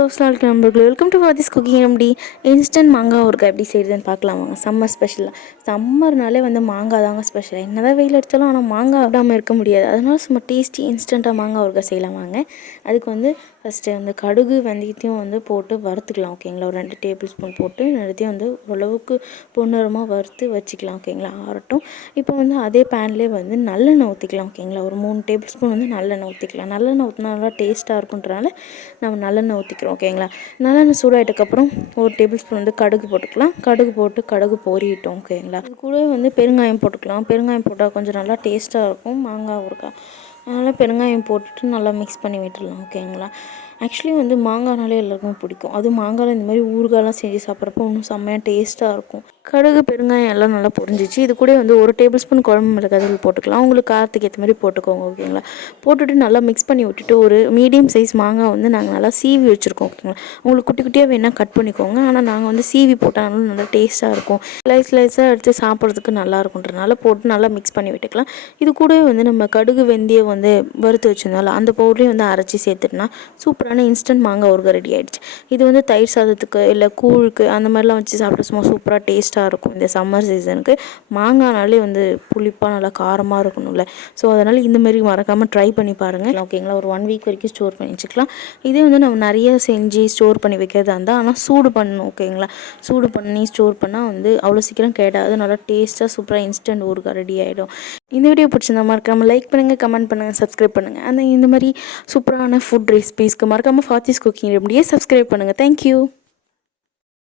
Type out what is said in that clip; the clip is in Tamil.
ஹலோ அஸ்ஸலாமு நண்பர்களே, welcome to Fathi's cooking remedy. Instant மாங்காய் ஊறுகாய் எப்படி செய்கிறதுன்னு பார்க்கலாம் வாங்க. சம்மர் ஸ்பெஷலாக, சம்மர்னாலே வந்து மாங்காய் தாங்க ஸ்பெஷல். என்னதான் வெயில் அடித்தாலும் ஆனால் மாங்காய் விடாமல் இருக்க முடியாது. அதனால சும்மா டேஸ்டி இன்ஸ்டண்ட்டாக மாங்காய் ஊறுகாய் செய்யலாம் வாங்க. அதுக்கு வந்து ஃபஸ்ட்டு வந்து கடுகு வெந்தயத்தையும் வந்து போட்டு வறுத்துக்கலாம் ஓகேங்களா. ஒரு 2 டேபிள் ஸ்பூன் போட்டு ரெண்டுத்தையும் வந்து ஓரளவுக்கு பொன்னிறமாக வறுத்து வச்சுக்கலாம் ஓகேங்களா, ஆறட்டும். இப்போ வந்து அதே பேன்லேயே வந்து நல்லெண்ணெய் ஊற்றிக்கலாம் ஓகேங்களா. ஒரு 3 டேபிள் ஸ்பூன் வந்து நல்லெண்ணெய் ஊற்றிக்கலாம். நல்லெண்ணெய் ஊற்றினா நல்லா டேஸ்ட்டாக இருக்குன்றனால நம்ம நல்லெண்ணெய் ஊற்றிக்கிறோம் ஓகேங்களா. நல்லெண்ணெய் சூடாகிட்டக்கப்புறம் ஒரு டேபிள் ஸ்பூன் வந்து கடுகு போட்டுக்கலாம். கடுகு போட்டு கடுகு பொரியிட்டோம் ஓகேங்களா. இது கூட வந்து பெருங்காயம் போட்டுக்கலாம். பெருங்காயம் போட்டால் கொஞ்சம் நல்லா டேஸ்ட்டாக இருக்கும் மாங்காய் ஊறுகாய். அதனால் பெருங்காயம் போட்டுட்டு நல்லா மிக்ஸ் பண்ணி விட்டுடலாம் ஓகேங்களா. ஆக்சுவலி வந்து மாங்காய்னாலே எல்லாருக்கும் பிடிக்கும். அதுவும் மாங்காயில் இந்த மாதிரி ஊறுகாய்லாம் செஞ்சு சாப்பிட்றப்போ இன்னும் செம்மையாக டேஸ்ட்டாக இருக்கும். கடுகு பெருங்காயம் எல்லாம் நல்லா பொரிஞ்சிச்சு. இது கூட வந்து ஒரு டேபிள் ஸ்பூன் குழம்பு மிளகாய் போட்டுக்கலாம். உங்களுக்கு காரத்துக்கு ஏற்ற மாதிரி போட்டுக்கோங்க ஓகேங்களா. போட்டுட்டு நல்லா மிக்ஸ் பண்ணி விட்டுட்டு ஒரு மீடியம் சைஸ் மாங்காய் வந்து நாங்கள் நல்லா சீவி வச்சுருக்கோம் ஓகேங்களா. உங்களுக்கு குட்டி குட்டியாக வேணால் கட் பண்ணிக்கோங்க. ஆனால் நாங்கள் வந்து சீவி போட்டாலும் நல்லா டேஸ்ட்டாக இருக்கும். ஸ்லைஸாக எடுத்து சாப்பிட்றதுக்கு நல்லா இருக்குன்றனால போட்டு நல்லா மிக்ஸ் பண்ணி விட்டுக்கலாம். இது கூட வந்து நம்ம கடுகு வெந்தயம் வந்து வறுத்து வச்சுருந்தாலும் அந்த பவுடரையும் வந்து அரைச்சி சேர்த்துட்டுனா சூப்பரான இன்ஸ்டன்ட் மாங்காய் ஊறுகாய் ரெடி ஆகிடுச்சு. இது வந்து தயிர் சாதத்துக்கு இல்லை கூழுக்கு அந்த மாதிரிலாம் வச்சு சாப்பிட சும்மா சூப்பராக டேஸ்ட்டாக இருக்கும். இந்த சம்மர் சீசனுக்கு மாங்காய்னாலே வந்து புளிப்பாக நல்லா காரமாக இருக்கணும்ல. ஸோ அதனால் இந்தமாரி மறக்காமல் ட்ரை பண்ணி பாருங்கள் ஓகேங்களா. ஒரு 1 வீக் வரைக்கும் ஸ்டோர் பண்ணி வச்சுக்கலாம். இதே வந்து நம்ம நிறைய செஞ்சு ஸ்டோர் பண்ணி வைக்கிறதா இருந்தால் ஆனால் சூடு பண்ணணும் ஓகேங்களா. சூடு பண்ணி ஸ்டோர் பண்ணால் வந்து அவ்வளோ சீக்கிரம் கேடாது. நல்லா டேஸ்ட்டாக சூப்பராக இன்ஸ்டன்ட் ஊறுகாய் ரெடி ஆகிடும். இந்த வீடியோ பிடிச்சிருந்தா மறக்காமல் லைக் பண்ணுங்கள், கமெண்ட் பண்ணுங்கள், சப்ஸ்கிரைப் பண்ணுங்கள். அந்த இந்த மாதிரி சூப்பரான ஃபுட் ரெசிபீஸ்க்கு மறக்காமல் ஃபாத்திஸ் குக்கிங் ரெமடியை சப்ஸ்கிரைப் பண்ணுங்கள். தேங்க்யூ.